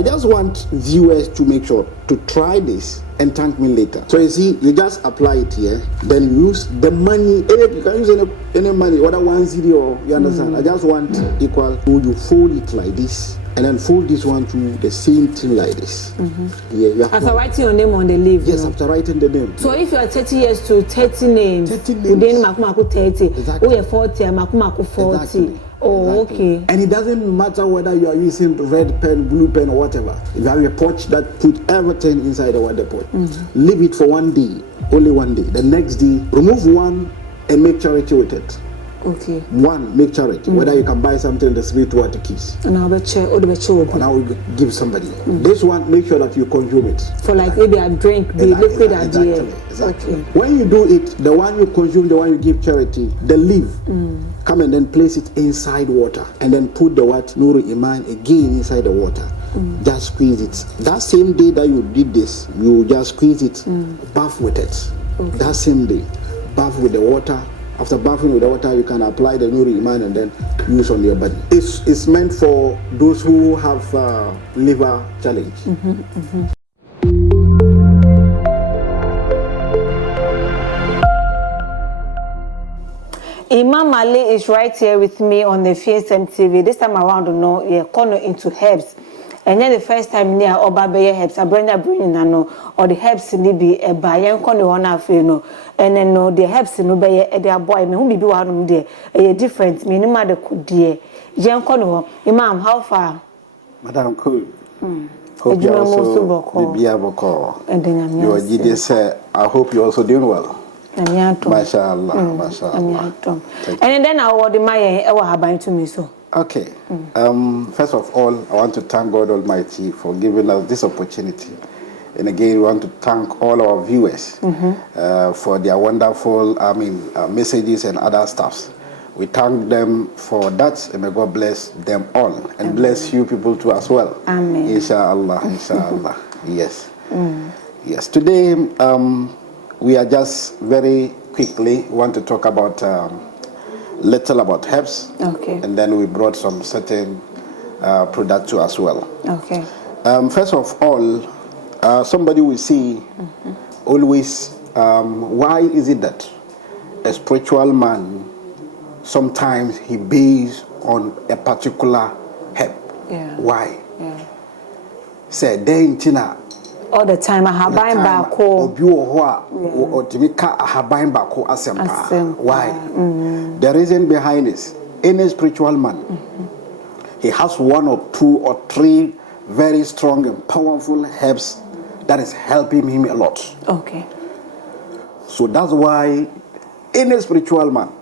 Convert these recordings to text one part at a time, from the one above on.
I just want viewers to make sure to try this and thank me later. So you see, you just apply it here, then use the money. You can use any money, whether 1 cedi or you understand. I just want equal. So you fold it like this, and then fold this one to the same thing like this. Yeah, you have after writing your name on the leaf. Yes, after writing the name. So if you are 30 years to 30 names, 30 names. Then makumaku 30. Exactly. Oh, yeah, 40, makumaku 40. Exactly. Oh, exactly. okay. And it doesn't matter whether you are using red pen, blue pen, or whatever. If you have a pouch that put everything inside the water pot, leave it for 1 day, only 1 day. The next day, remove one and make charity with it. Okay. One, make charity. Whether you can buy something in the spirituality keys. And I'll bet you, and I will give somebody. This one, make sure that you consume it. For like maybe a drink, the liquid idea. Exactly. Okay. When you do it, the one you consume, the one you give charity, the leaf, come and then place it inside water. And then put the what? Nuri Iman again inside the water. Just squeeze it. That same day that you did this, you just squeeze it, bath with it. Okay. That same day, bath with the water. After bathing with the water, you can apply the Nuri Iman and then use on your body. It's meant for those who have liver challenge. Imam Ali is right here with me on the Efie Nsem TV. This time around, corner into herbs. And then the first time near Obabeye herbs, I bring or the herbs in the Bayan corner one after and then no the herbs in Obey their boy, me who be one there a different meaning mother could dear. Jan corner, Imam, how far? Madam Cool. Hope you also be able to call. And then you are GDS. I hope you're also doing well. Mashallah, mashallah. And then I would my Ahaban Tumi so. Okay. First of all, I want to thank God Almighty for giving us this opportunity. And again, we want to thank all our viewers for their wonderful, messages and other stuffs. We thank them for that, and may God bless them all, and bless you people too as well. Amen. Inshallah, inshallah. Yes. Yes. Today, we are just very quickly want to talk about little about herbs. Okay. And then we brought some certain product too as well. Okay. First of all, somebody will see always why is it that a spiritual man sometimes he based on a particular herb? Yeah. Why? Yeah. Say then Tina all the time Ahaban Bako. Or Timika Ahaban Bako Asempa. Why? The reason behind this, any spiritual man, he has 1 or 2 or 3 very strong and powerful herbs that is helping him a lot. Okay. So that's why any spiritual man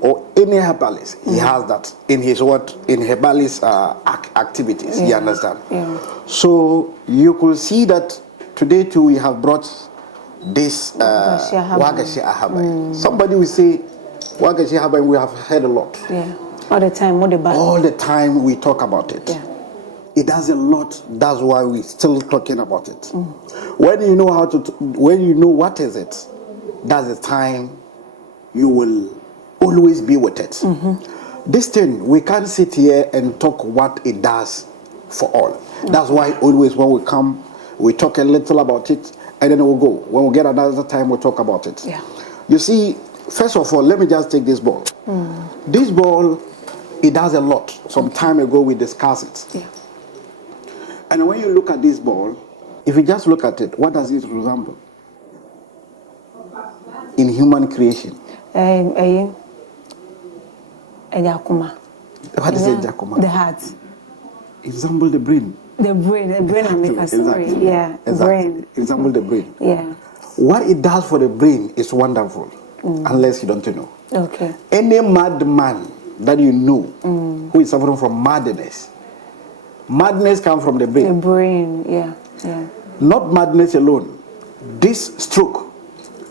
or any herbalist, he has that in his in herbalist activities. You understand? Yeah. So you could see that today too we have brought this Wagashi Ahaban. Somebody will say Wagashi Ahaban, we have heard a lot. Yeah. All the time, all the time we talk about it. Yeah. It does a lot. That's why we're still talking about it. When you know how to, when you know what is it, that's the time you will always be with it. This thing, we can't sit here and talk what it does for all. That's why always when we come, we talk a little about it, and then we'll go. When we get another time, we'll talk about it. Yeah. You see, first of all, let me just take this ball. This ball, it does a lot. Some time ago, we discussed it. Yeah. And when you look at this ball, if you just look at it, what does it resemble? In human creation. Jakuma. What is it, Jakuma? The heart. It resembles the brain. The brain and make us sorry. Yeah, brain. It resembles the brain. Yeah. What it does for the brain is wonderful, unless you don't know. Okay. Any mad man that you know who is suffering from madness comes from the brain. The brain, yeah. Not madness alone. This stroke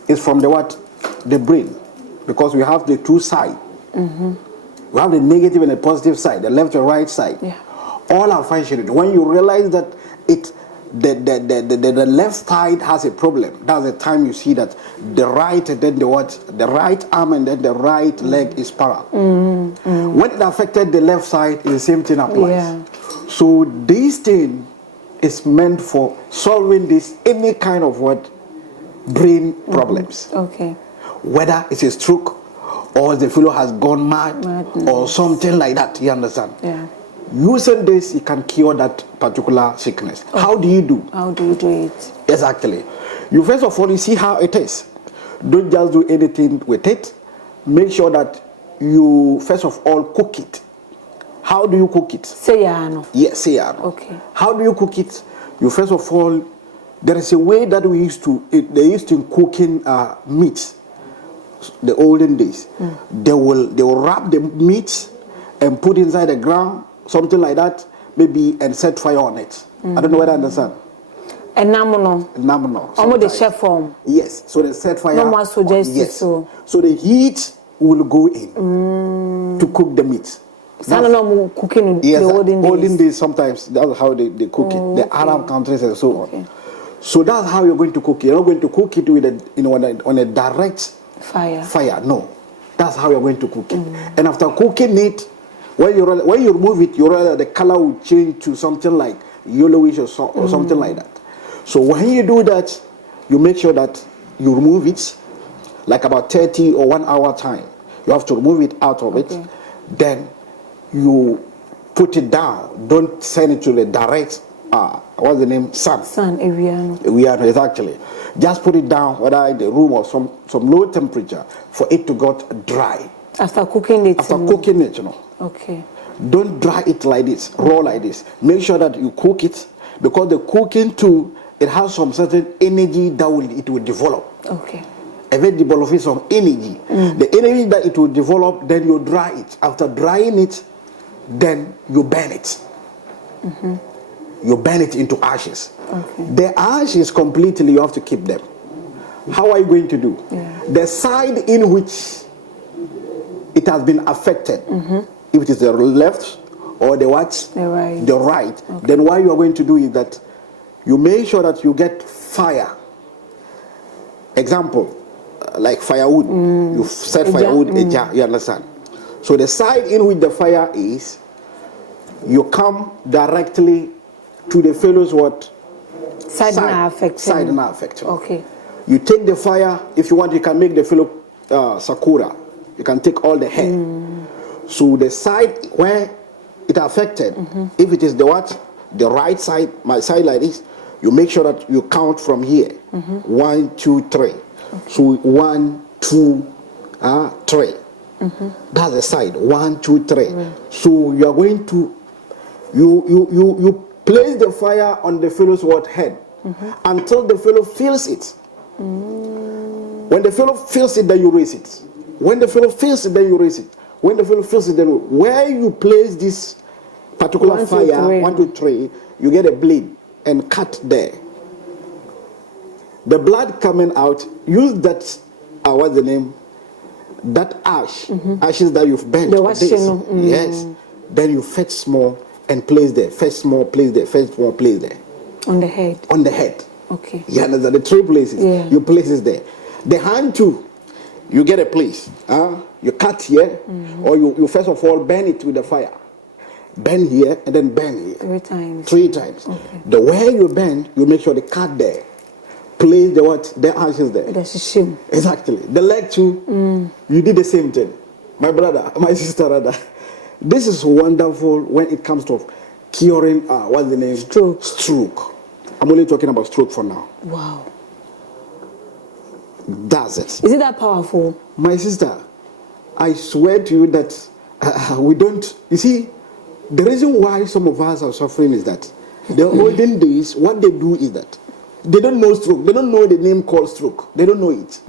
is from the what? The brain. Because we have the two sides. We have the negative and the positive side, the left and right side. Yeah. All are functioning. When you realize that the left side has a problem, that's the time you see that the right and then the right arm and then the right leg is parallel. When it affected the left side, the same thing applies. Yeah. So this thing is meant for solving this any kind of what brain problems. Okay. Whether it's a stroke or the fellow has gone mad or something like that. You understand? Yeah. Using this, you can cure that particular sickness. Okay. How do you do? How do you do it? Exactly. You first of all, you see how it is. Don't just do anything with it. Make sure that you first of all cook it. How do you cook it? Seyano. Yes, seyano. Okay. How do you cook it? You first of all, there is a way that they used to cooking meat. The olden days, they will wrap the meat and put inside the ground, something like that, maybe, and set fire on it. I don't know whether I understand. And namuno. Almost the chef form. Yes. So they set fire. No more suggest yes. So the heat will go in to cook the meat. No cooking yes, the olden days. Sometimes that's how they cook it. The Arab countries and so on. So that's how you're going to cook it. You're not going to cook it with on a direct fire. No, that's how you're going to cook it. And after cooking it, when you remove it, the color will change to something like yellowish or something like that. So when you do that, you make sure that you remove it, like about 30 or 1 hour time. You have to remove it out of it. Then you put it down. Don't send it to the direct what's the name? Sun. Eviano, exactly. Just put it down, whether in the room or some low temperature, for it to get dry. After cooking it? After cooking it, Okay. Don't dry it like this, raw like this. Make sure that you cook it, because the cooking too, it has some certain energy that it will develop. Okay. It develops some energy. The energy that it will develop, then you dry it. After drying it, then you burn it. You burn it into ashes. Okay. The ashes completely, you have to keep them. How are you going to do? The side in which it has been affected, if it is the left or the what? The right. Okay. Then what you are going to do is that you make sure that you get fire. Example, like firewood. You set firewood in a jar, you understand? So the side in which the fire is, you come directly to the fellow's what? Side not affected. Okay. You take the fire. If you want, you can make the fellow sakura. You can take all the hair. So the side where it affected, if it is the what? The right side, my side like this, you make sure that you count from here. 1, 2, 3. Okay. So 1, 2, 3. That's the side. 1, 2, 3. So you are going to you place the fire on the fellow's what head until the fellow feels it. When the fellow feels it, then you raise it. When the fellow feels it, then you raise it. When the fellow feels it, then where you place this particular fire, 1, 2, 3, you get a blade and cut there. The blood coming out, use that, what's the name? That ashes that you've burnt. Yes. Then you fetch small and place there. Fetch small, place there. Fetch small, place there. On the head. On the head. Okay. Yeah, the 3 places. Yeah. You place it there. The hand too, you get a place. You cut here, or you first of all burn it with the fire. Burn here and then burn here. 3 times. 3 times. Okay. The way you burn, you make sure the cut there. Place the what? The ashes there. The shishim. Exactly. The leg too, you did the same thing. My brother, my sister rather. This is wonderful when it comes to curing, what's the name? Stroke. I'm only talking about stroke for now. Wow. That's it. Is it that powerful? My sister, I swear to you that we don't, you see, the reason why some of us are suffering is that the olden days, what they do is that they don't know stroke. They don't know the name called stroke. They don't know it.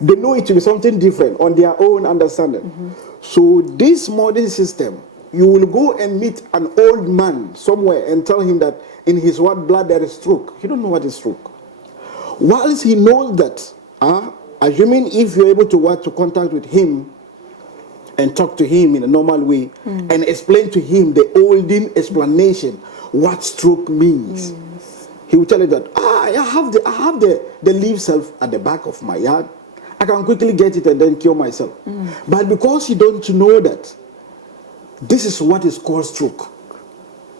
They know it to be something different on their own understanding. So this modern system, you will go and meet an old man somewhere and tell him that in his blood there is stroke. He don't know what is stroke. Whilst he knows that, assuming if you're able to contact with him and talk to him in a normal way and explain to him the olden explanation what stroke means, he will tell you that I have the leaf self at the back of my yard. I can quickly get it and then cure myself. But because you don't know that this is what is called stroke,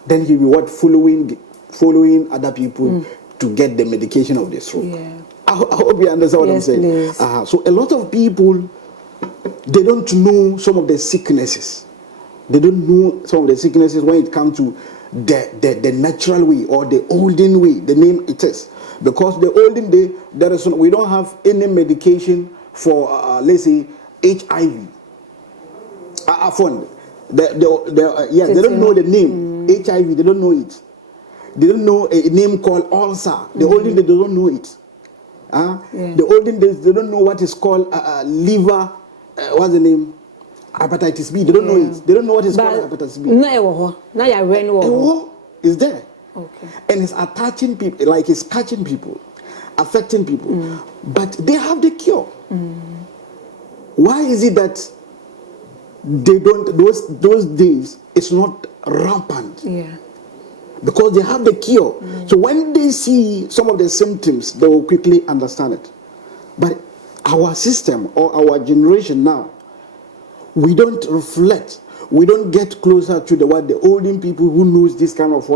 then he will following following other people to get the medication of the stroke. Yeah. I hope you understand what I'm saying. So a lot of people, they don't know some of the sicknesses. They don't know some of the sicknesses when it comes to the natural way or the olden way, the name it is. Because the olden day, we don't have any medication for, let's say, HIV. They don't know the name HIV. They don't know it. They don't know a name called ulcer. The olden days, they don't know it. The olden days, they don't know what is called liver. What's the name? Hepatitis B. They don't know it. They don't know what is called hepatitis B. No, it's there. Okay. And it's attaching people, like it's catching people, affecting people. But they have the cure. Why is it that they don't, those days, it's not rampant? Yeah. Because they have the cure. So when they see some of the symptoms, they will quickly understand it. But our system or our generation now, we don't reflect. We don't get closer to the olden people who knows this kind of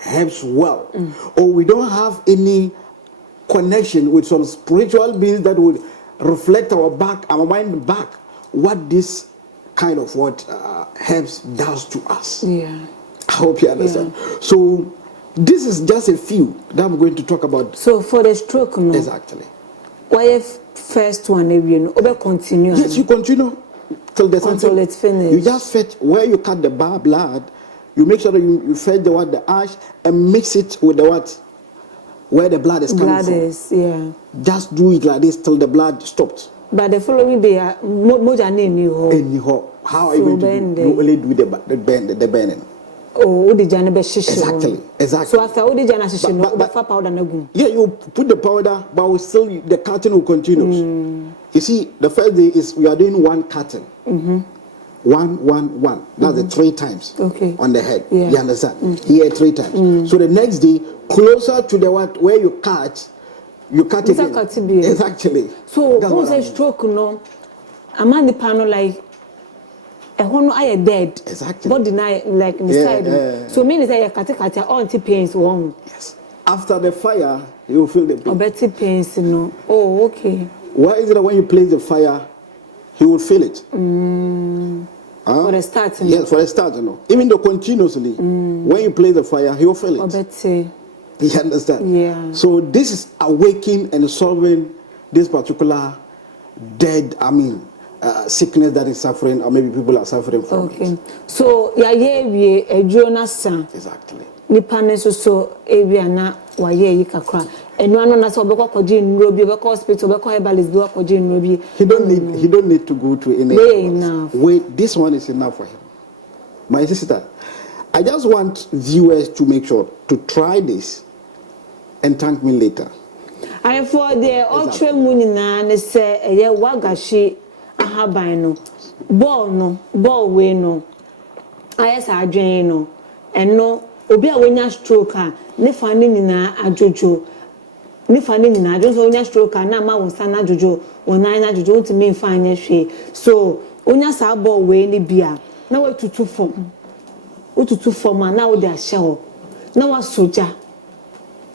helps well. Or we don't have any connection with some spiritual beings that would reflect our mind back, what this kind of helps does to us. Yeah. I hope you understand. So this is just a few that I'm going to talk about. So for the stroke, no? Exactly. Why if first one, you continue? Yes, you continue till until it's finished. You just fetch where you cut the blood. You make sure that you fetch the ash and mix it with where the blood is coming from. Just do it like this till the blood stops. But the following day, how are you going to do? You only do the burning. Oh, exactly. So after all the powder, you put the powder, but still the cutting will continue. You see, the first day is we are doing one cutting. One. That's the 3 times on the head. You understand? Here 3 times. So the next day, closer to the where you cut again. Exactly. So who's a stroke? No, I'm on the panel like. I am dead. Exactly. Body like inside. So meaning that you cut all the pains wrong. Yes. After the fire, you will feel the pain. Better pains, no. Oh, okay. Why is it that when you place the fire, you will feel it? For the start. Yes, for the start, Even though continuously, when you place the fire, he will feel it. Better. You understand? Yeah. So this is awakening and solving this particular sickness that is suffering, or maybe people are suffering from it. So a Jonathan. Exactly. Nipaneso so na waye yikakra. Enu ano na so obekọ kwaje nrobi, obekọ hospital, obekọ herbalist do kwaje nrobi. He don't need to go to any. Wait, this one is enough for him. My sister, I just want viewers to make sure to try this and thank me later. I for the ultra munina ne say eye wagashi ahaban no ball we no ayesa adwen no eno obi a wenya stroke a ne fa ne nyina adwojo so wenya stroke na ma won sana adwojo wona na adwojo ntimi mfa anya hwe so onya sa ball we ne bia na watutu form na wo de ahye ho na wa soja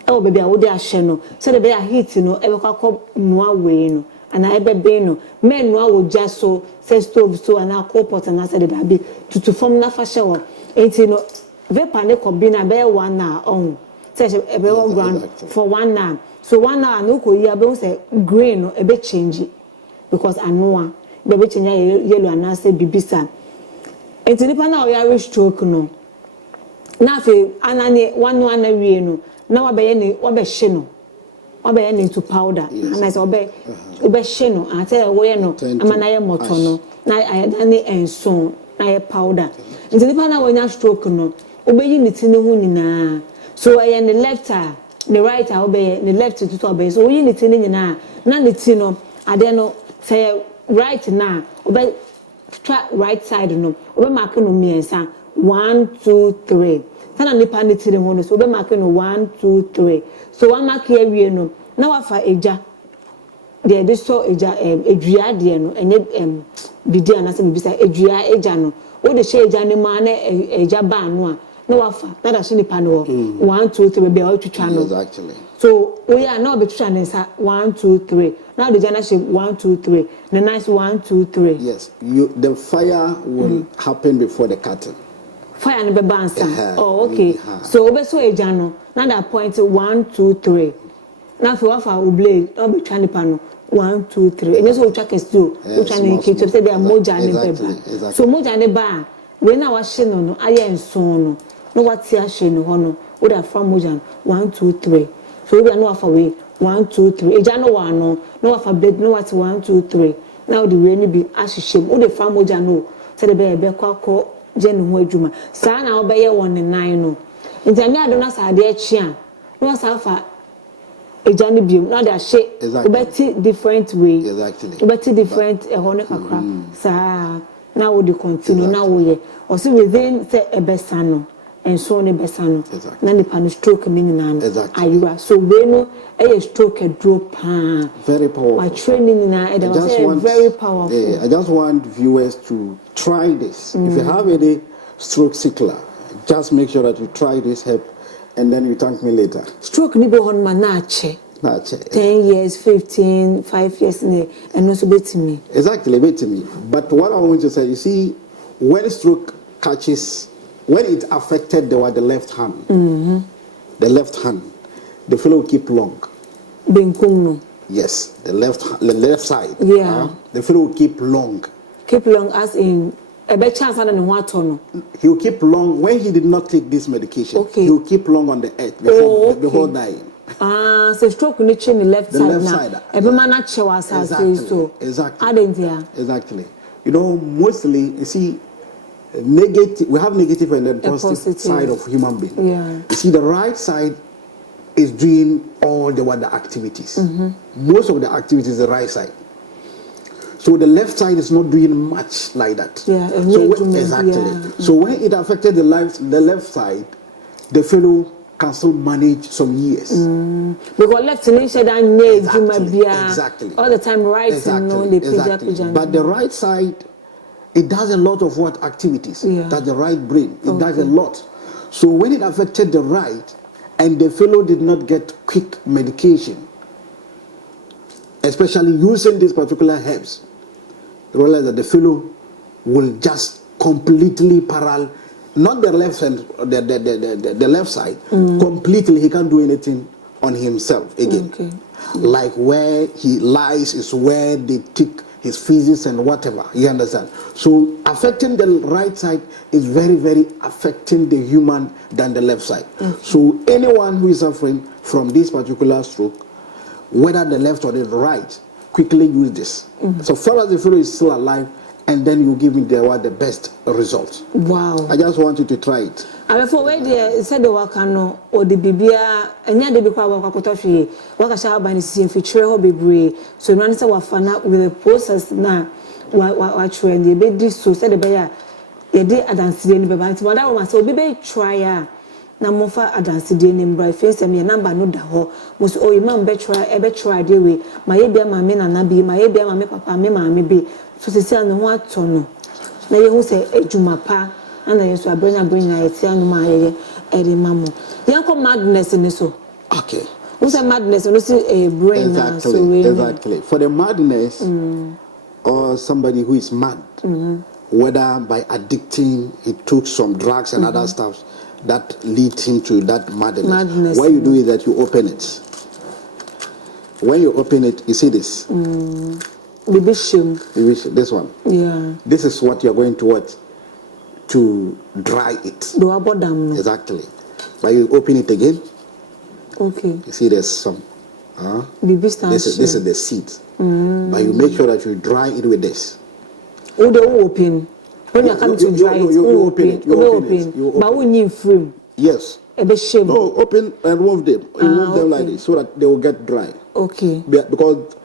e baby a wo de ahye no so de be a heat no e be kwakọ noa we no and I be no men no wo ja so say stove so and a pot and I said the baby to form na fa shower enti no vapor ne ko bi na be 1 hour on say e be 1 grand for 1 hour so 1 hour no ko yi be say green no e be change because anoa be change yellow and I say bibisa enti nipa na o ya stroke no na fe anane 1 na wie no na wa be ye ni wa be hye no obe into powder and I say obe she no I tell we no amana ye moto no na ayedane enso na ye powder nti nipa na wonya stroke no obe yi niti ne hu nyina so aye ne left ne right obe ne left to obe so yi niti ne nyina na niti no ade no say right na obe try right side no obe mark no miensa 1 2 3 sana nipa niti ne hu no so obe mark no 1 2 3 so one mark here we no na wafa eja de so eja edua de no enye bidi anase bibisa edua eja no wo de she eja ne ma na eja ba no a no wafa na da she ni pano 1 2 3 be all twitwa no exactly so we are now be twitwa ne sa 1 2 3 now the jana she 1 2 3 the nice 1 2 3 yes the fire will happen before the curtain. Fire and be answer. Oh, okay. So we so ejano. Now that point 1 2 3. Now for wafa oblate, no be twani pano 1 2 3. And so we check is do. We twani ke to say there moja ne beba. So moja ne ba we na wa hye no no aye nson no. No what ya hye no ho no. We da from moja 1 2 3. So we no wafa we 1 2 3. Ejano wa no. No wafa blade no what 1 2 3. Now the we ni bi ahyehyem. We da from moja no. Say the be kwakọ Jen ho adwuma saa na obeye won ne nan no ntami adona saade achi a no safa ejane biom na da hye obeti different way exactly obeti different ho ne kakra saa na wo dey continue na wo ye o si within say ebesa no enso ne besa no na ne pan stroke ni nyina no ayura so we no e stroke adro pa very powerful my training na e very powerful. I just want viewers to try this. If you have any stroke sickler, just make sure that you try this herb and then you thank me later. Stroke ni be hon ma na ache 10 years 15 5 years and also bet me exactly bet me. But what I want to say, you see, when stroke catches, when it affected the left hand, the left hand, the fellow will keep long. Yes, the left side. Yeah. The fellow will keep long. Keep long as in a better chance than what no. He will keep long when he did not take this medication. Okay. He will keep long on the earth before dying. So stroke in the left side. Left side. Every man at Exactly. Exactly. You know, mostly you see negative. We have negative and then positive side of human being. Yeah. You see, the right side is doing all the other activities. Most of the activities the right side. So the left side is not doing much like that. Yeah, exactly. So when it affected the left side, the fellow can still manage some years. Because left exactly. All the time right exactly. But the right side, it does a lot of what activities. Yeah. That's the right brain. It does a lot. So when it affected the right, and the fellow did not get quick medication, especially using these particular herbs, you realize that the fellow will just completely paralyze, not the left hand, the left side, completely. He can't do anything on himself again. Okay. Like where he lies is where they take his physics and whatever. You understand? So affecting the right side is very, very affecting the human than the left side. So anyone who is suffering from this particular stroke, whether the left or the right, quickly use this. So far as the fellow is still alive, and then you give me the best results. Wow. I just want you to try it. And before we said the wakano or the bibia, and ya de be kwa wakotofi, wakasha Ahaban Tumi feature ho bebre. So no answer wafana with the process na wa trend the be so said the beya ye de adansidie ni beba nti wada wo say obi be try na mofa adansidie ni mbra Efie Nsem ye number no da ho mo so Imam be try de we ma ye bia ma me nana bi ma ye bia ma me papa me ma me bi so sisi anu ho atono na ye hu say ejuma pa and then so bring it anu ma ye eri mamo yanko madness ni so okay who say madness no see a brain exactly for the madness or somebody who is mad whether by addicting he took some drugs and other stuff that lead him to that madness. What you do is that you open it. When you open it, you see this. This one. Yeah. This is what you're going to what? To dry it. Exactly. But you open it again. Okay. You see there's some. This is the seed. But you make sure that you dry it with this. Open. When you're coming to dry it, you open it. You open it. But we need frame. Yes. No, open and remove them. Remove them like this so that they will get dry. Okay. Because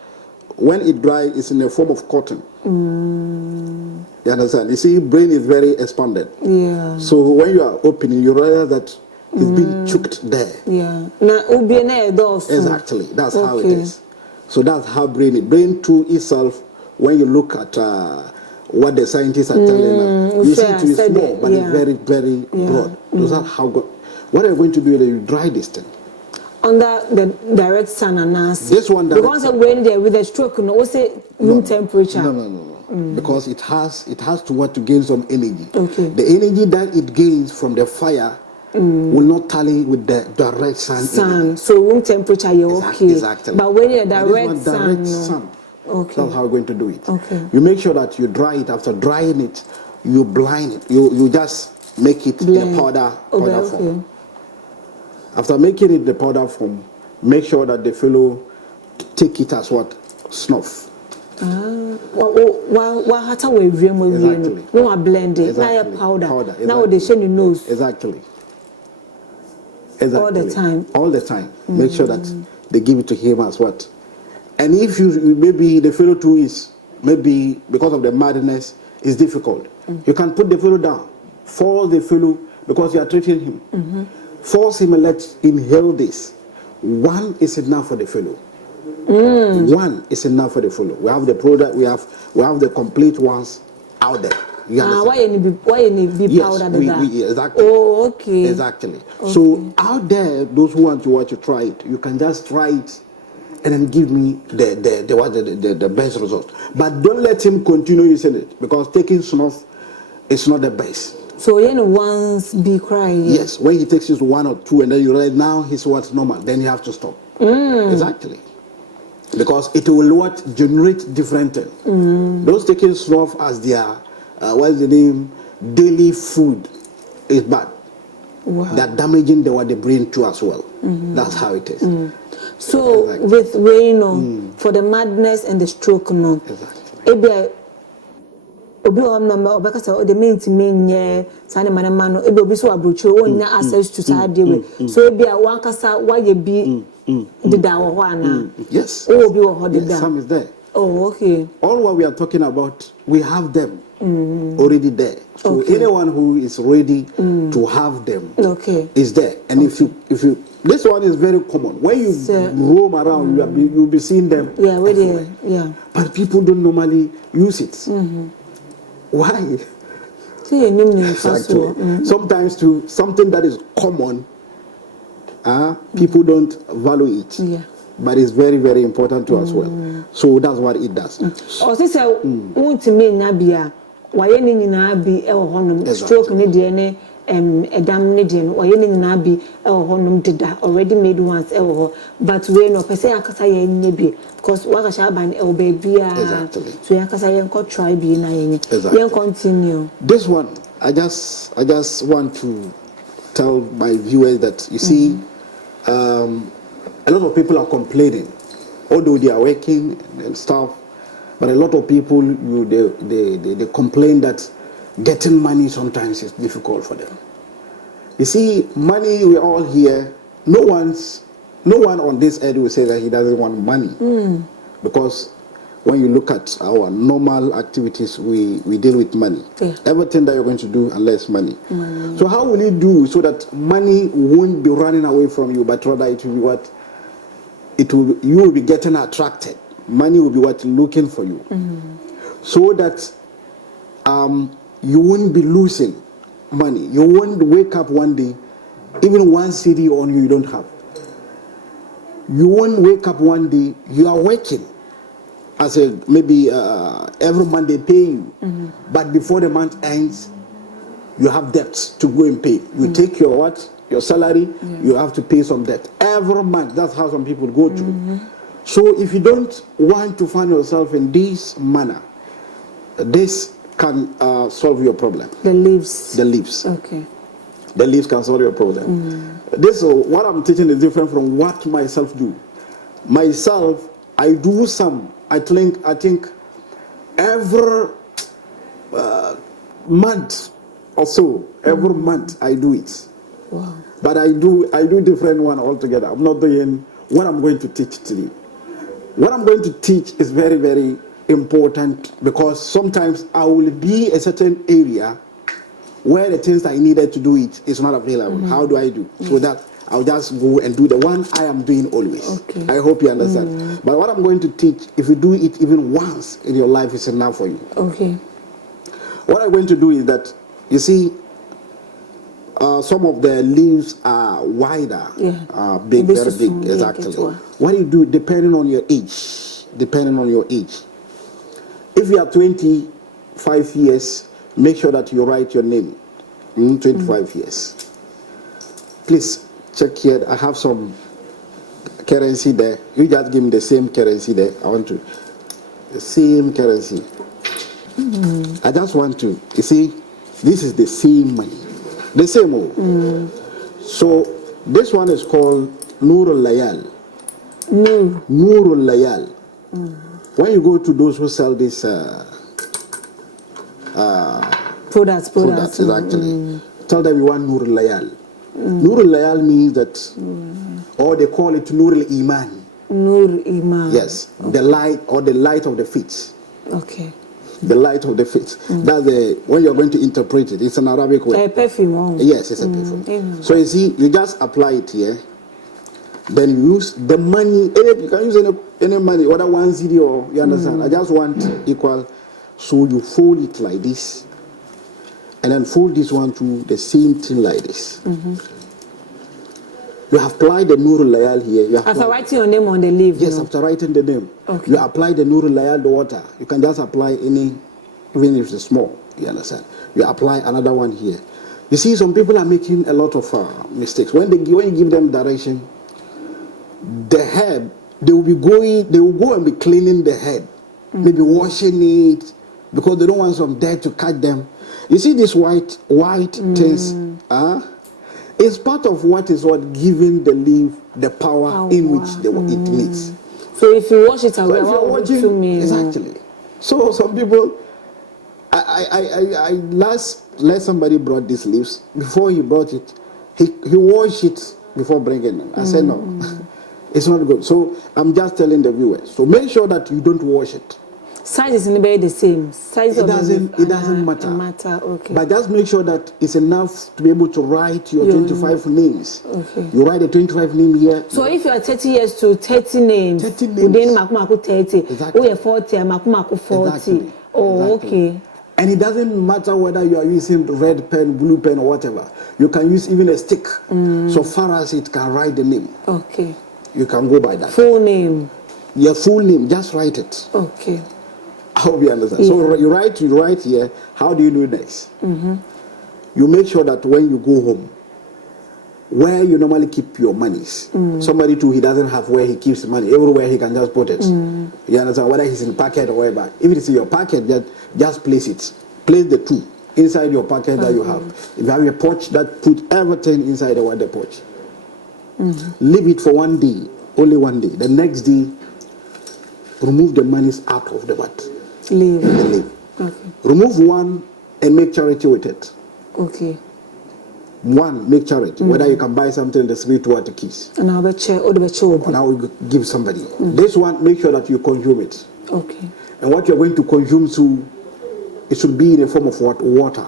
when it dries, it's in the form of cotton. You understand? You see, brain is very expanded. Yeah. So when you are opening, you realize that it's being choked there. Yeah. Exactly. That's how it is. So that's how brain is. Brain too itself, when you look at what the scientists are telling us, you see it is small, but it's very, very broad. Those are how good. What are you going to do is you dry this thing. Under the direct sun and answer. This one because when they're with a stroke, no, what's it room temperature? No. Because it has to want to gain some energy. Okay. The energy that it gains from the fire will not tally with the direct sun. So room temperature, you're okay. Exactly. But when you're direct sun. Okay. That's how we're going to do it. Okay. You make sure that you dry it. After drying it, you blind it. You just make it in a powder form. After making it the powder form, make sure that the fellow take it as what? Snuff. Exactly. No, I blend it. Now powder. Exactly. Now they shake your nose. Exactly. All the time. All the time. Make sure that they give it to him as what? And if you maybe the fellow too is maybe because of the madness is difficult, you can put the fellow down, force the fellow because you are treating him. Force him and let him inhale this. One is enough for the fellow. One is enough for the fellow. We have the product. We have the complete ones out there. Why you need be powder? Yes, exactly. Oh, okay. Exactly. So out there, those who want to try it, you can just try it, and then give me the best result. But don't let him continue using it because taking snuff is not the best. So once be crying. Yes, when he takes his 1 or 2 and then you realize now he's what's normal, then you have to stop. Exactly. Because it will generate different things. Those taking snuff as their daily food is bad. Wow. That damaging the brain too as well. That's how it is. So with for the madness and the stroke, exactly. Obi obeka say the main to me sane man no obi so abrocho wonya access to sade we so ebi a wan kasa why be dida wo ho ana. Yes. Obi wo ho dida. Some is there. Oh, okay. All what we are talking about, we have them already there. So anyone who is ready to have them is there. And if you this one is very common. When you roam around, you'll be seeing them. Yeah. But people don't normally use it. Why? Exactly. Sometimes to something that is common, people don't value it. Yeah. But it's very, very important to as well. So that's what it does. Sister, won't me nabia, why any nabi honum stroke ne DNA edam ne den why any nabi honum dida already made ones but we no pese akasa ye nyebi because waka shaban baby so yakasa yen ko try bi na yen continue. This one I just want to tell my viewers that you see a lot of people are complaining, although they are working and stuff. But a lot of people, they complain that getting money sometimes is difficult for them. You see, money, we're all here. No one on this earth will say that he doesn't want money, because when you look at our normal activities, we deal with money. Everything that you're going to do, unless money. So how will you do so that money won't be running away from you, but rather it will be what? You will be getting attracted. Money will be what looking for you, so that you won't be losing money. You won't wake up one day, even one CD on you don't have. You won't wake up one day, you are working as maybe every month they pay you, but before the month ends, you have debts to go and pay. You take your salary, you have to pay some debt every month. That's how some people go through. So if you don't want to find yourself in this manner, this can solve your problem. The leaves. Okay. The leaves can solve your problem. This what I'm teaching is different from what myself do. Myself, I do some. I think every month or so. Every month I do it. Wow. But I do different one altogether. I'm not doing what I'm going to teach today. What I'm going to teach is very, very important, because sometimes I will be a certain area where the things I needed to do it is not available. How do I do? So that I'll just go and do the one I am doing always. I hope you understand. But what I'm going to teach, if you do it even once in your life, is enough for you. Okay. What I'm going to do is that, you see, What I'm going to do is that, you see, a lot of people, they are working and stuff, but a lot of people, they complain that getting money sometimes is difficult for them. You see, money, we are all here. No one on this earth will say that he doesn't want money, because when you look at our normal activities, we deal with money. Everything that you're going to do, unless money. So if you don't want to find yourself in this manner, this can solve your problem. some of the leaves are wider, big, very big, exactly. What do you do depending on your age? Depending on your age. If you are 25 years, make sure that you write your name. 25 years. Please check here. I have some currency there. You just give me the same currency there. I want to the same currency. I just want to. You see, this is the same money. The same old. So this one is called Nurul Layal. Nurul Layal. When you go to those who sell this products, exactly. Tell them you want Nurul Layal. Nurul Layal means that, or they call it Nurul Iman. Nur Iman. Yes, the light or the light of the feet. Okay. The light of the feet. That's when you're going to interpret it. It's an Arabic word. A perfume. Yes, it's a perfume. So you see, you just apply it here. Then you use the money. You can use any money, whether 1 cedi or you understand. I just want equal. So you fold it like this, and then fold this one to the same thing like this. You have applied the Nurul Layal here. You after writing your name on the leaf. Yes, after writing the name. Okay. You apply the Nurul Layal, the water. You can just apply any, even if it's small. You understand? You apply another one here. You see, some people are making a lot of mistakes. When you give them direction, the herb, they will go and be cleaning the head, maybe washing it, because they don't want some dirt to catch them. You see these white things, it's part of what giving the leaf the power in which it needs. So if you wash it away, exactly. So some people, last somebody brought these leaves. Before he brought it, he washed it before bringing them. I said no. It's not good. So I'm just telling the viewers. So make sure that you don't wash it. Size is nearly the same. Size it doesn't matter. Okay. But just make sure that it's enough to be able to write your 25 names. Okay. You write the 25 name here. So if you are 30 years to 30 names. 30 names. Then maku 30. Exactly. Oh, you're 40. Maku 40. Exactly. Oh, okay. And it doesn't matter whether you are using red pen, blue pen, or whatever. You can use even a stick. So far as it can write the name. Okay. You can go by that. Full name. Your full name. Just write it. Okay. I hope you understand. Yeah. So you write here. How do you do next? You make sure that when you go home, where you normally keep your monies, somebody too, he doesn't have where he keeps money. Everywhere he can just put it. You understand? Whether he's in pocket or wherever. If it's in your pocket, just place it. Place the two inside your pocket that you have. If you have a pouch, that put everything inside the pouch. Leave it for 1 day, only 1 day. The next day, remove the monies out of the what? Leave. The leaf. Okay. Remove one and make charity with it. Okay. One, make charity. Whether you can buy something in the spiritual keys. And I'll bet you, or now we give somebody. This one, make sure that you consume it. Okay. And what you're going to consume it should be in the form of what? Water.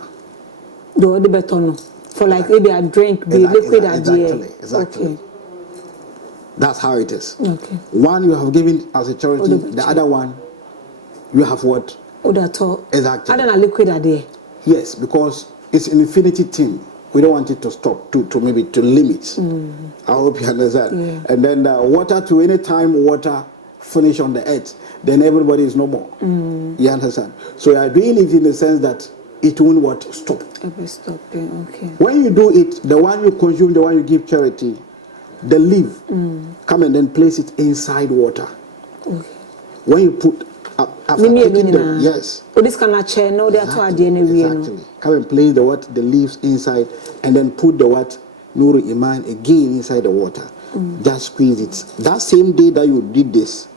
The better for like maybe a drink, be liquid Exactly. Okay. That's how it is. Okay. One you have given as a charity. The other one, you have what? Exactly. I don't know liquid idea. Yes, because it's an infinity thing. We don't want it to stop, to maybe to limit. I hope you understand. Yeah. And then water to any time water finish on the earth, then everybody is no more. You understand? So you are doing it in the sense that it won't stop. It will stop. Okay. When you do it, the one you consume, the one you give charity, the leaf, come and then place it inside water. Okay. When you put after taking them, yes. This cannot change. No, they are exactly. Come and place the leaves inside, and then put the Nuru Iman again inside the water. Just squeeze it. That same day that you did this,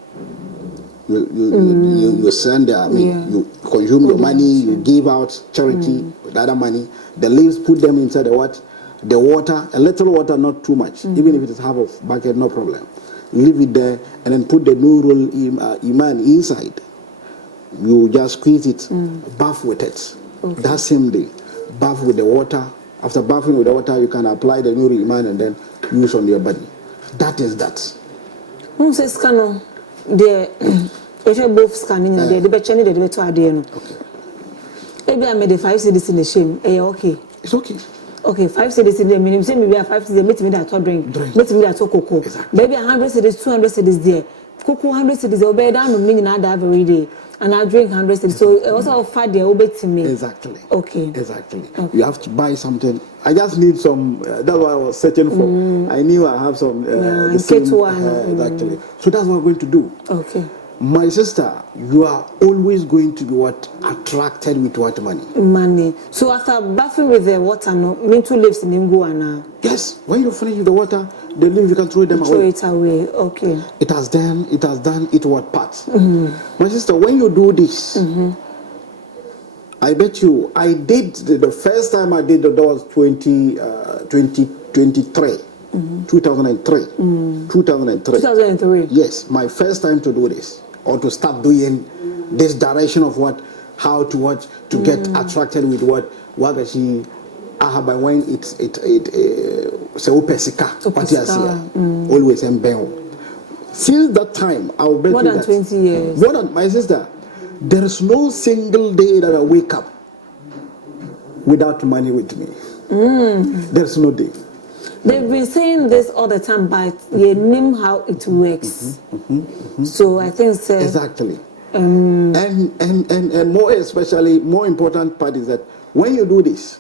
you send you consume your money, you give out charity with other money. The leaves, put them inside the water, a little water, not too much. Even if it is half of bucket, no problem. Leave it there, and then put the Nurul Iman inside. You just squeeze it, bath with it. Okay. That same day, bath with the water. After bathing with the water, you can apply the Nurul Iman and then use on your body. That is that. Who says scan? If you both scanning, the betchany the to idea. Okay. Maybe I made the 5 cedis in the shame. Okay. It's okay. Okay, 5 cedis in the minimum. Say maybe 5 cedis. Make me that drink. Make me that cocoa. Exactly. Maybe 100 cedis, 200 cedis there. Cocoa 100 cedis. Obey down no meaning I have every day, and I drink 100 cedis. So also offer there obey to me. Exactly. Okay. Exactly. Okay. You have to buy something. I just need some. That's what I was searching for. I knew I have some. The same, exactly. So that's what we're going to do. Okay. My sister, you are always going to be attracted with what money? Money. So after bathing with the water, no, mental leaves in Nguana. Yes. When you finish with the water, the leaves you can throw them away. Throw it away. Okay. It has done it what part. My sister, when you do this, I bet you I did the first time I did that was 2023. 2003. 2003. Yes, my first time to do this, or to start doing this direction of how to get attracted with what she Ahaban when it's so pesika what you see always embell. Since that time, I'll bet more you than 20 years. More than my sister, there is no single day that I wake up without money with me. There's no day. They've been saying this all the time, but you know how it works. So I think exactly. And more important part is that when you do this,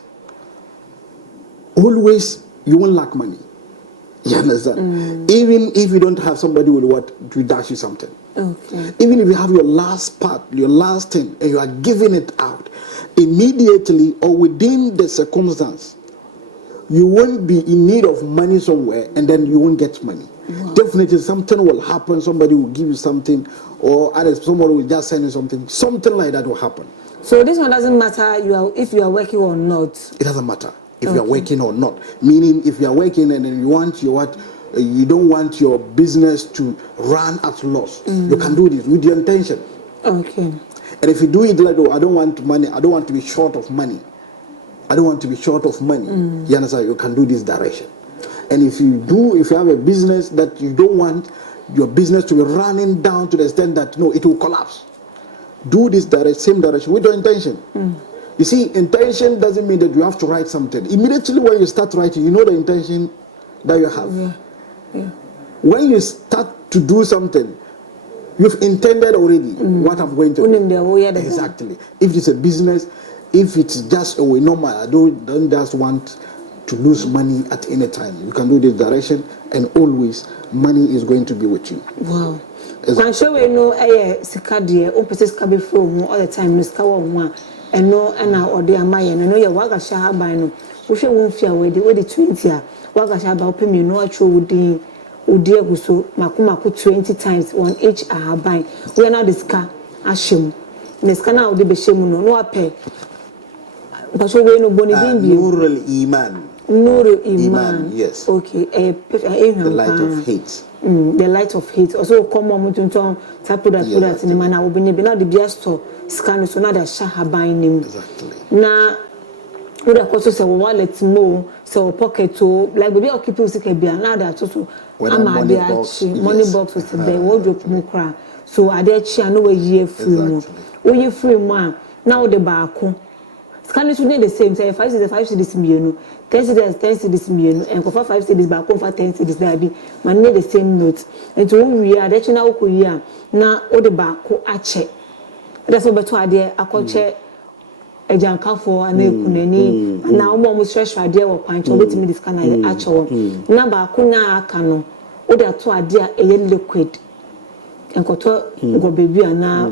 always you won't lack money. You understand? Even if you don't have somebody to dash you something. Okay. Even if you have your last part, your last thing, and you are giving it out immediately or within the circumstance, you won't be in need of money somewhere and then you won't get money. Wow. Definitely something will happen, somebody will give you something, or somebody will just send you something like that will happen. So this one doesn't matter if you are working or not? It doesn't matter if you are working or not. Meaning if you are working and then you don't want your business to run at loss, you can do this with your intention. Okay. And if you do it like, I don't want money, I don't want to be short of money. You understand? You can do this direction. And if you have a business that you don't want your business to be running down to the extent that it will collapse, do this same direction with your intention. You see, intention doesn't mean that you have to write something. Immediately when you start writing, you know the intention that you have. Yeah. When you start to do something, you've intended already what I'm going to do. Exactly. If it's a business, if it's just a way normal, I don't just want to lose money at any time. You can do this direction, and always money is going to be with you. Wow. I'm sure we know sikadie opposite kabe from all the time. Mister One and no and now or the amaye and no ya waga Ahaban no. We should won't fear with the 20 waga Ahaban open you know a true udi eguso maku 20 times on each Ahaban. We are now this car ashim. Neska now the beshemu no apay. Nurul Iman. Nurul Iman. Yes. Okay. The light of hate. The light of hate. Also, come on, mutunton. Tap that in the manner. We be now the biasto scan so now the Ahaban name. Exactly. Now, we are also say wallet more so pocket to like baby occupy usike bia now that also money box with the wardrobe mu kra so adechi no we year free mu. We year free mu now the baako. Scan it the same. Say 5 cedis mienu, 10 cedis mienu, and for 5 cedis back for 10 cedis there be. Man need the same note. And to we are that now kuya na o the back ache. That's what beto ade akoche ejanka for and kunani and now mo stretch ade wo kwan to betimi this can ache wo. Na back na aka no o da to ade eye liquid. Enkoto go baby ana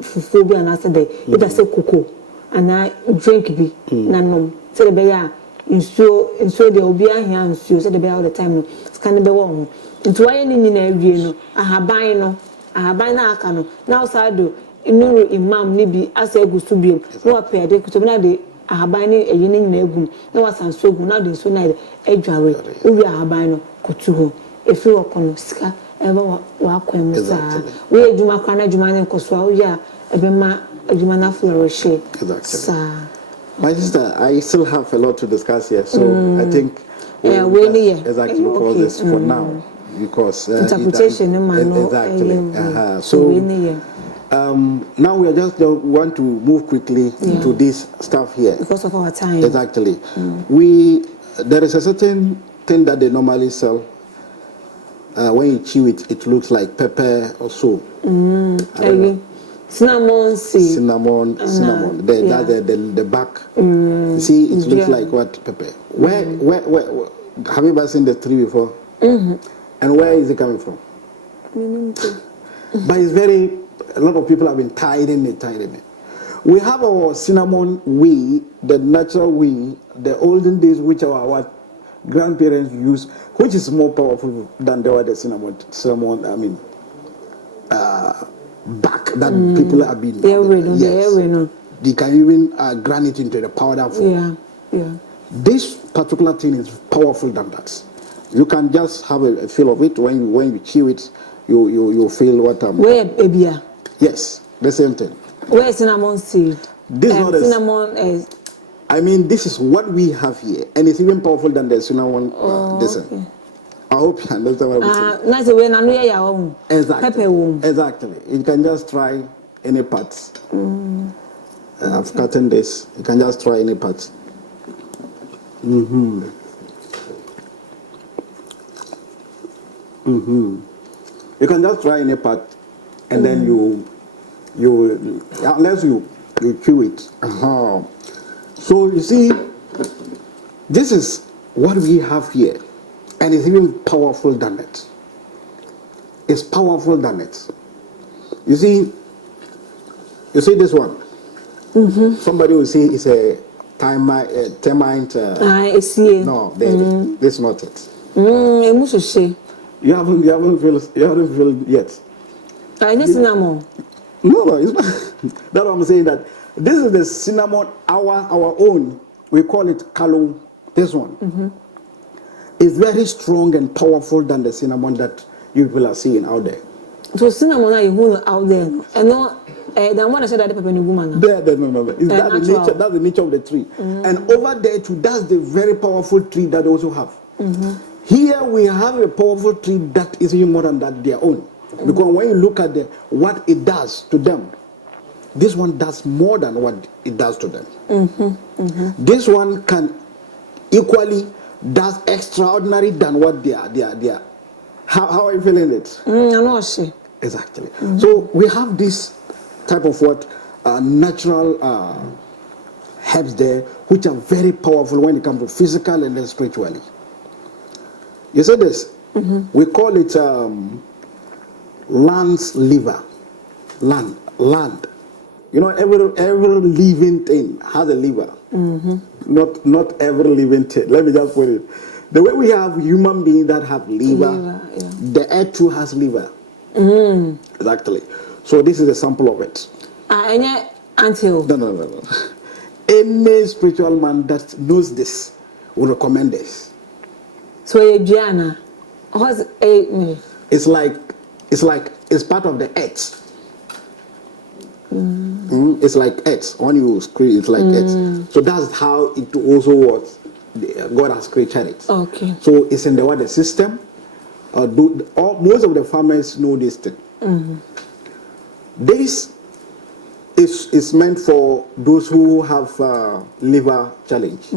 fufu bi ana say dey it da say cocoa. And I drink be nanom. So the bear inso the obia here and so the bear all the time no scan be one. Into why any na wie no Ahaban na aka no now sado inuru imam ni bi asa egusu bi no apia de kuto na de Ahaban ni eyi ni na egum na wasanso gu na de so na edware uwi Ahaban no kutu ho efi wokono sika ebe wa kwem sa we eduma kana eduma ne koso a uya ebe ma exactly. My sister, I still have a lot to discuss here, so I think exactly for this for now because interpretation exactly. So now we are just want to move quickly to this stuff here because of our time. Exactly. We there is a certain thing that they normally sell. When you chew it, it looks like pepper or so. Cinnamon seed. Cinnamon. The back. You see, it looks like what pepper. Where have you ever seen the tree before? And where is it coming from? But it's a lot of people have been tidying it. We have our cinnamon weed, the natural weed, the olden days which our grandparents used, which is more powerful than the other cinnamon, back that people have been. They can even grind it into the powder form. This particular thing is powerful than that. You can just have a feel of it when you chew it. You feel what where baby? Yes, the same thing. Where is cinnamon seed? This cinnamon is. This is what we have here, and it's even powerful than the cinnamon. Okay. I hope you understand what I'm saying. Exactly. You can just try any parts. I've cut this. You can just try any parts. You can just try any part, and then you unless you chew it. So you see, this is what we have here, and it's even powerful than it. It's powerful than it. You see this one. Somebody will say it's a termite. I see. No, this is not it. You haven't feel yet. I need cinnamon. No, it's not. That's what I'm saying. That this is the cinnamon, our own. We call it kalo. This one is very strong and powerful than the cinnamon that you people are seeing out there. So cinnamon are you out there, and no. The one I said that the pepper in the woman. No. That's the nature of the tree. And over there too, that's the very powerful tree that they also have. Here we have a powerful tree that is even more than that their own. Because when you look at what it does to them, this one does more than what it does to them. This one can equally does extraordinary than what they are. How are you feeling it? I know. Exactly. So we have this type of natural herbs there, which are very powerful when it comes to physical and then spiritually. You said this. We call it land's liver. Land. Every living thing has a liver. Not every living thing. Let me just put it. The way we have human beings that have liver. The earth too has liver. Exactly. So this is a sample of it. Until no. Any spiritual man that knows this will recommend this. So Diana, it's part of the earth. It's like earth. When you scream, it's like earth. So that's how it also was. God has created it. Okay. So it's in the system. Most of the farmers know this thing. This is meant for those who have liver challenge.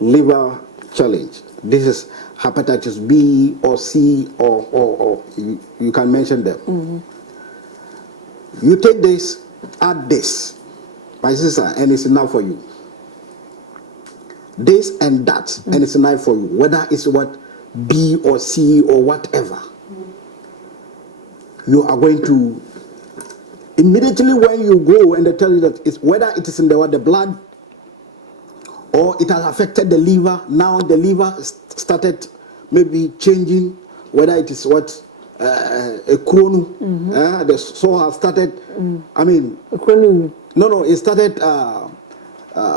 Liver challenge. This is hepatitis B or C or you can mention them. You take this, add this, my sister, and it's enough for you. This and that, and it's enough for you. Whether it's what B or C or whatever, you are going to immediately when you go and they tell you that it's whether it is in the blood or it has affected the liver. Now the liver started maybe changing, whether it is what a chrono, the soul has started. It started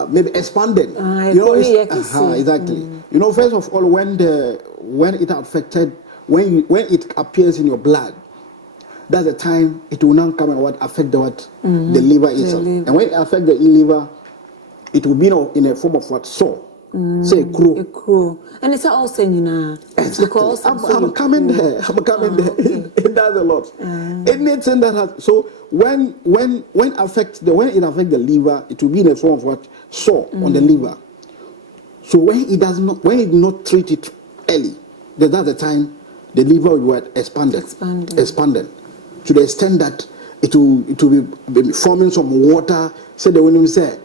maybe expanding. Exactly. First of all, when it affected, when it appears in your blood, that's the time it will now come and affect the liver itself. And when it affects the liver, it will be in a form of sore. Say a crow. And it's all saying, because I'm coming there. There. It does a lot. Anything that has when it affects the liver, it will be in a form of sore on the liver. So when it does not treat it early, then that's the time the liver will be expanded to the extent that it will be forming some water. Say the when you say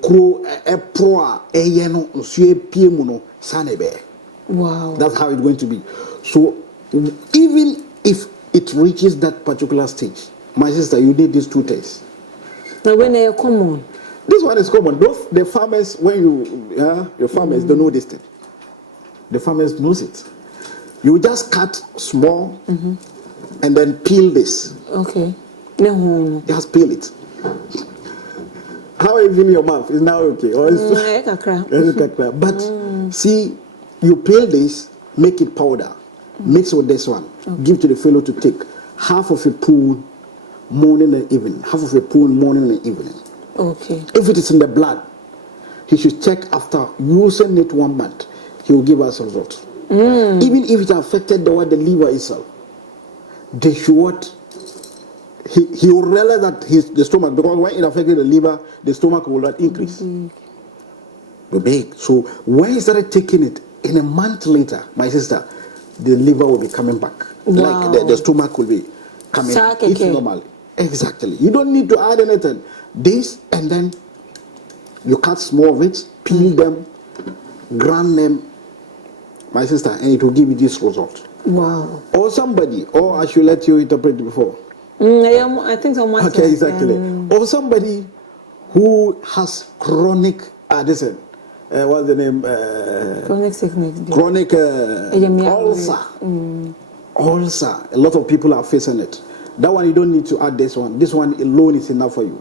crow a pro a yeno nsuye piemuno sanebe. Wow. That's how it's going to be. So even if it reaches that particular stage, my sister, you need these 2 tests. Now when they are common. This one is common. Those the farmers, when your farmers don't know this thing. The farmers knows it. You just cut small and then peel this. Okay. No. Just peel it. How are you feeling your mouth? Is now okay? Or but see, you peel this, make it powder, mix with this one, give to the fellow to take half of a spoon morning and evening, half of a spoon morning and evening. Okay. If it is in the blood, he should check after using it 1 month. He will give us a result. Even if it affected the liver itself, they should he will realize that the stomach, because when it affected the liver, the stomach will not increase. Be big. So when he started taking it, in a month later, my sister, the liver will be coming back. Wow. Like the stomach will be coming. It's normal. Exactly. You don't need to add anything. This, and then you cut small of it, peel them, grind them, my sister, and it will give you this result. Wow. Or somebody, or I should let you interpret before. I think so much. Okay, exactly. Or somebody who has chronic, what's the name? Chronic sickness. Chronic ulcer. Ulcer. A lot of people are facing it. That one, you don't need to add this one. This one alone is enough for you.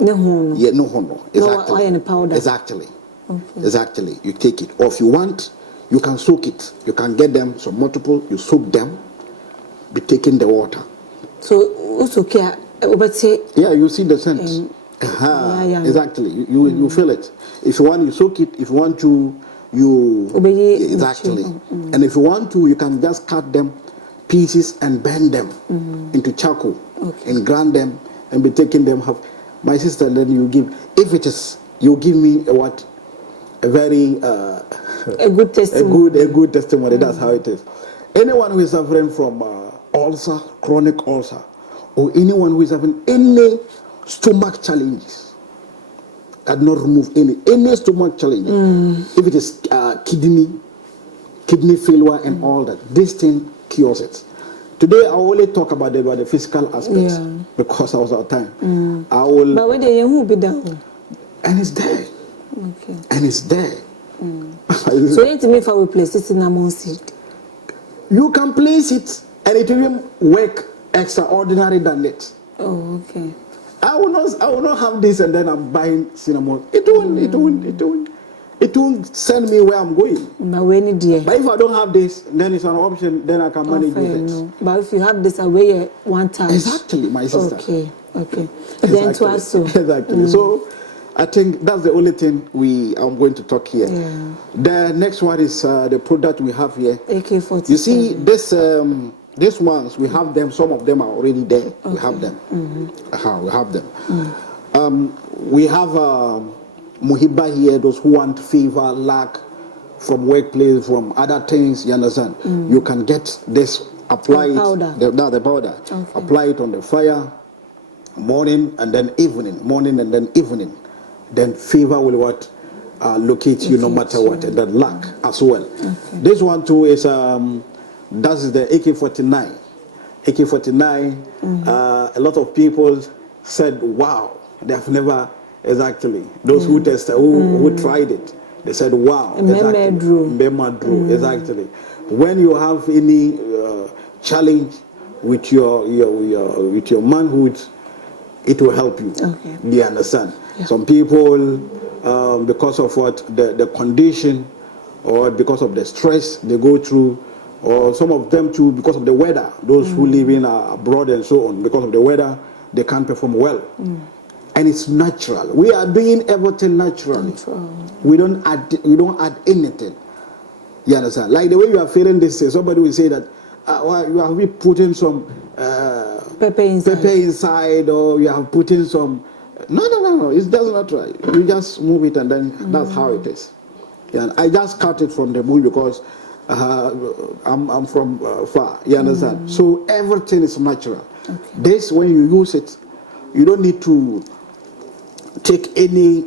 No. Yeah, no. Exactly. No powder. Exactly. Okay. Exactly. You take it. Or if you want, you can soak it. You can get them, some multiple, you soak them, be taking the water. So, also care, but say... Yeah, you see the scent. Yeah. Exactly. You feel it. If you want, you soak it. If you want to, you... Exactly. And if you want to, you can just cut them pieces and bend them into charcoal and grind them and be taking them. My sister, then you give... If it is, you give me a very... a good testimony. A good testimony. That's how it is. Anyone who is suffering from ulcer, chronic ulcer, or anyone who is having any stomach challenges, cannot remove any stomach challenge. If it is kidney failure and all that, this thing cures it. Today I only talk about the physical aspects because I was out of time. I will. But when they who be down, and it's there. Okay. And it's there. So you need to make for we place it in a seed. You can place it, and it will even work extraordinary than it. Oh, okay. I will not have this, and then I'm buying cinnamon. It won't send me where I'm going. But if I don't have this, then it's an option. Then I can manage with it. No. But if you have this away one time. Exactly, my sister. Okay. Exactly. Then to us so. Exactly. So I think that's the only thing I'm going to talk here. Yeah. The next one is the product we have here. AK-47. You see, these ones, we have them. Some of them are already there. Okay. We have them. We have them. We have Muhiba here, those who want fever, lack from workplace, from other things, you understand? You can get this, apply it. Powder. The powder. Okay. Apply it on the fire, morning and then evening. Then fever will locate you no matter what, and then lack as well. Okay. This one too is that is the AK-49. AK-49. A lot of people said, "Wow, they have never exactly." Those who tested, who tried it, they said, "Wow." Exactly. Exactly. When you have any challenge with your manhood, it will help you. Okay. You understand? Yeah. Some people, because of the condition, or because of the stress they go through, or some of them too because of the weather. Those who live in abroad and so on, because of the weather, they can't perform well. And it's natural. We are doing everything naturally. We don't add anything. You understand? Like the way you are feeling this, somebody will say that you have putting some pepper inside, or you have putting some. No. It's just not right. You just move it, and then that's how it is. Yeah, I just cut it from the bush because I'm from far. You understand? So everything is natural. Okay. This, when you use it, you don't need to take any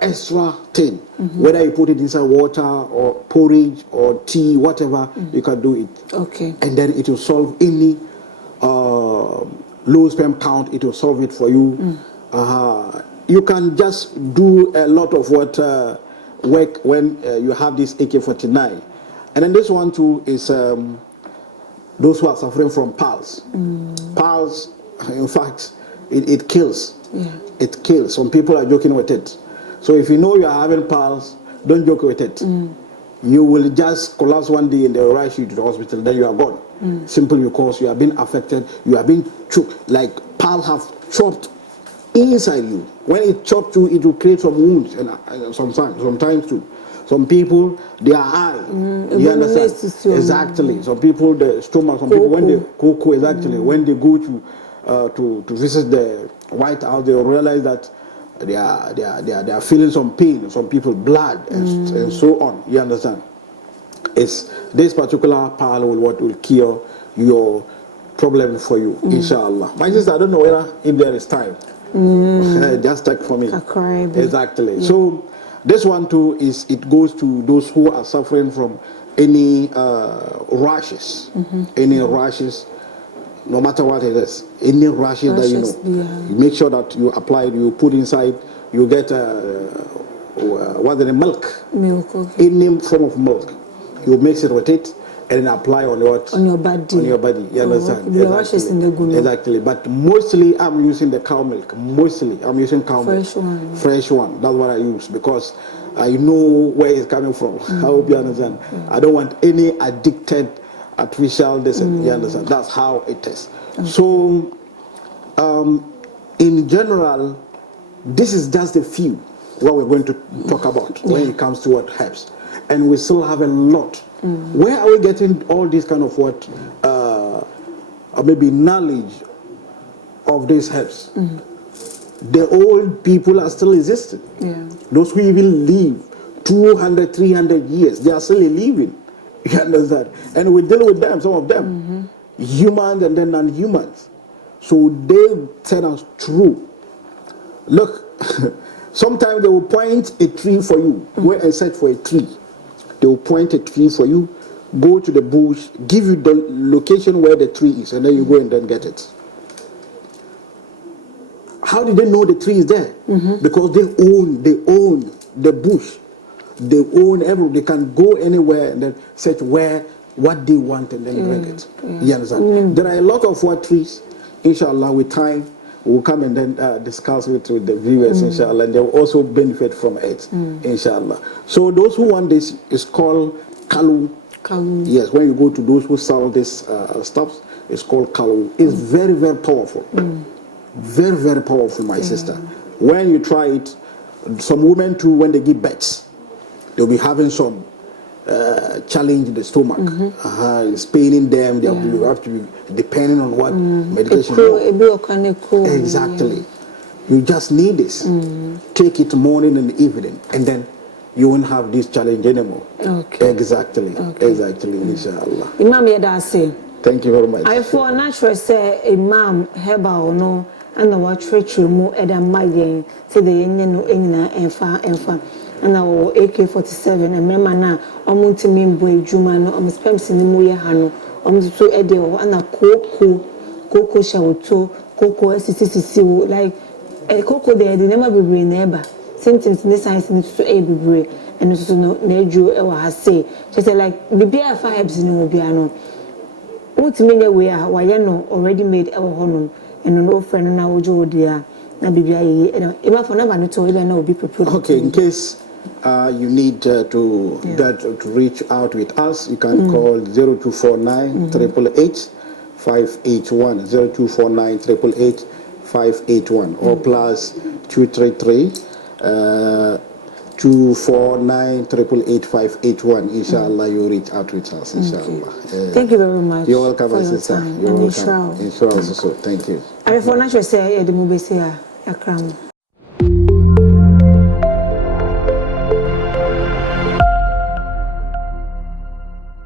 extra thing. Whether you put it inside water or porridge or tea, whatever, you can do it. Okay. And then it will solve any low sperm count. It will solve it for you. You can just do a lot of work when you have this AK-49. And then this one too is those who are suffering from PALS. PALS, in fact, it kills. Yeah. It kills. Some people are joking with it. So if you know you are having PALS, don't joke with it. You will just collapse one day and they will rush you to the hospital, then you are gone. Simply because you have been affected, you have been choked, like PALS have chopped inside you. When it chops you, it will create some wounds, and sometimes too. Some people, their eye, you understand? Exactly. Some people, the stomach, some people, when they when they go to visit the White House, they will realize that they are feeling some pain. Some people, blood, and so on. You understand? It's this particular power will cure your problem for you, inshallah. My sister, I don't know whether if there is time. Just take for me. Exactly. Yeah. So this one too it goes to those who are suffering from any rashes, any rashes, no matter what it is, any rashes that you know. You make sure that you apply it, you put inside, you get milk, okay. Any form of milk, you mix it with it and then apply on what? On your body. On your body. You understand? Exactly. But mostly I'm using the cow milk. Mostly I'm using cow milk. Fresh one. That's what I use because I know where it's coming from. I hope you understand. I don't want any addicted artificial this. You understand? That's how it is. Okay. So in general, this is just a few what we're going to talk about when it comes to what herbs. And we still have a lot. Where are we getting all this kind of maybe knowledge of these herbs? The old people are still existing. Those who even live 200, 300 years, they are still living. You understand? And we deal with them, some of them, humans and then non-humans. So they tell us true. Look, sometimes they will point a tree for you. Go and search for a tree. They will point a tree for you, go to the bush, give you the location where the tree is, and then you go and then get it. How did they know the tree is there? Because they own the bush. They own everything. They can go anywhere and then search what they want and then bring it. You understand? There are a lot of trees. Inshallah, with time, we'll come and then discuss it with the viewers, inshallah, and they'll also benefit from it, inshallah. So those who want this is called kalu. Yes, when you go to those who sell this stuff, it's called kalu. It's very, very powerful. Very, very powerful, my sister. When you try it, some women too, when they give birth, they'll be having some challenge in the stomach. It's paining them. They have to be depending on what medication. Exactly. You just need this. Take it morning and evening, and then you won't have this challenge anymore. Okay. Exactly. Inshallah. Imam Yedase. Thank you very much. I for natural say Imam Herbal no and what church mu edam mayen say the yenye no enina enfa. And our AK-47 and remember now I'm to me boy Juma no I'm spams in the moya hano so edio and a cocoa shawto cocoa SCCC like a cocoa there the never be brain neighbor symptoms in the science needs to a be and also no neju ewa has say just like bibi afa herbs no obiano ultimately we are why no already made our honor and no friend na ojo dia na bibi aye e ma for never no to even na obi prepared. Okay, in case you need to reach out with us, you can call 0249 888 581 0249 888 581 or plus 233 249 888 581. Inshallah, you reach out with us. Inshallah. Thank you very much. You're welcome, my sister. You're welcome. Inshallah. So, thank you. I for natural say the mobile say akram.